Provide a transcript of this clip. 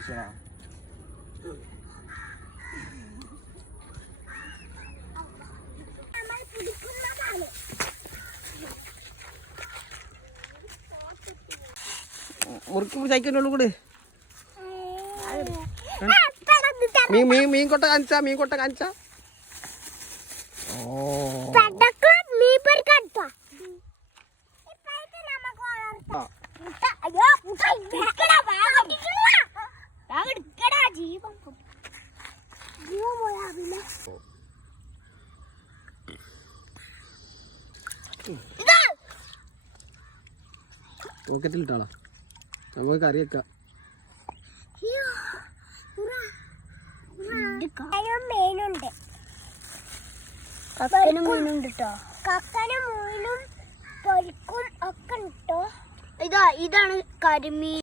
പിടിച്ചാ മുറുക്കി പിടിച്ചയക്കുന്നുള്ളൂ കൂടെ മീൻ കൊട്ട കാണിച്ച പോക്കറ്റിലിട്ടാളാ നമുക്ക് കറി വെക്കാം. മീനുണ്ട് കക്കനും മീനുണ്ട് കേട്ടോ. കക്കനും മീനും പൊരിക്കും ഒക്കെ ഉണ്ടോ. ഇതാണ് കരിമീൻ.